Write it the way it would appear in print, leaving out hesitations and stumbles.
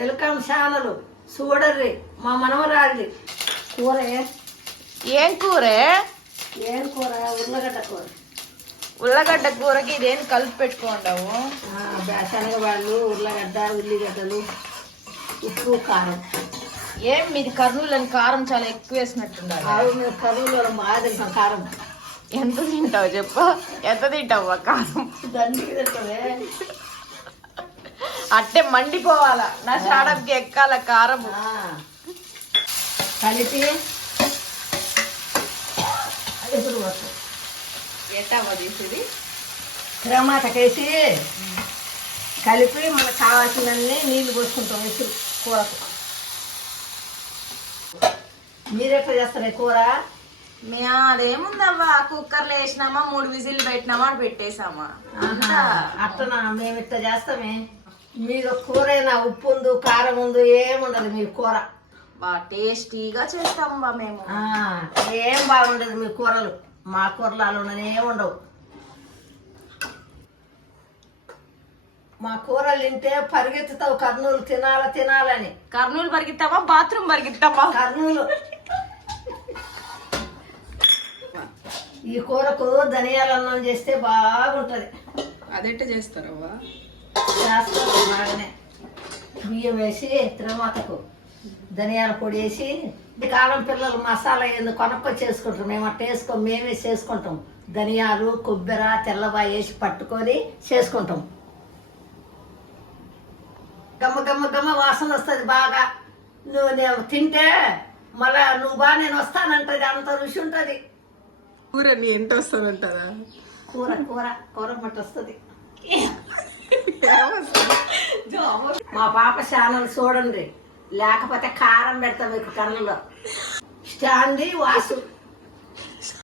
Welcome channel చూడర్రి మా మనవరాలి కూర. ఏం కూరే? ఏం కూర? ఉర్లగడ్డ కూర. ఉల్లగడ్డ కూరకి ఇదేం కలిపి పెట్టుకోండావు? శనగవాళ్ళు, ఉర్లగడ్డ, ఉల్లిగడ్డలు, ఉప్పు, కారం. ఏం మీది కర్నూలు అని కారం చాలా ఎక్కువ వేసినట్టుండాలి. మేము కర్నూలు బాగా తింటాం కారం. ఎంత తింటావు చెప్పు? ఎంత తింటావు కారం? దండికి తింటావే. అట్టే మండిపోవాలా, నా షాడంకి ఎక్కాల కారం. కలిపి ఇప్పుడు ఎట్టావా తీసేది? టమాటాకేసి కలిపి మనకు కావాల్సినన్ని నీళ్లు పోసుకుంటాం ఇప్పుడు కూరకు. మీరెట్లా చేస్తారు కూర? మేము అదేముందవ్వా, కుక్కర్లో వేసినామా, 3 విజిల్లు పెట్టినామా, అని పెట్టేసామా. అట్లా మేము ఇట్లా చేస్తామే. మీరు కూర అయినా ఉప్పు ఉంది, కారం ఉంది, ఏముండదు మీ కూర. బాగా టేస్టీగా చేస్తాం బా మేము. ఏం బాగుండదు మీ కూరలు. మా కూరలు అలా ఏముండవు. మా కూరలు తింటే పరిగెత్తుతావు కర్నూలు తినాలని. కర్నూలు పరిగెత్తామా, బాత్రూమ్ పరిగెత్తామా? కర్నూలు. ఈ కూరకు ధనియాల అన్నం చేస్తే బాగుంటది. అదెట్ట చేస్తారవ్వా? చేస్తారు బాగానే. బియ్యం వేసి తిరమాతకు ధనియాల పొడి వేసి, ఈ కాలం పిల్లలు మసాలా ఎందుకు కొనుక్కొని చేసుకుంటారు. మేము అట్ట వేసుకోం, మేమే చేసుకుంటాం. ధనియాలు, కొబ్బరి, తెల్లబాయి వేసి పట్టుకొని చేసుకుంటాం. గమ్మ గమ్మ గమ్మ వాసన వస్తుంది బాగా. నేను తింటే మళ్ళా నువ్వు బాగా నేను వస్తానంటది. అంత రుచి ఉంటుంది. కూర నీ ఎంత వస్తుందంటారా? కూర కూర కూర మట్టి వస్తుంది. మా పాప ఛానల్ చూడండి, లేకపోతే కారం పెడతాం మీకు కళ్ళలో. స్టాండి వాసు.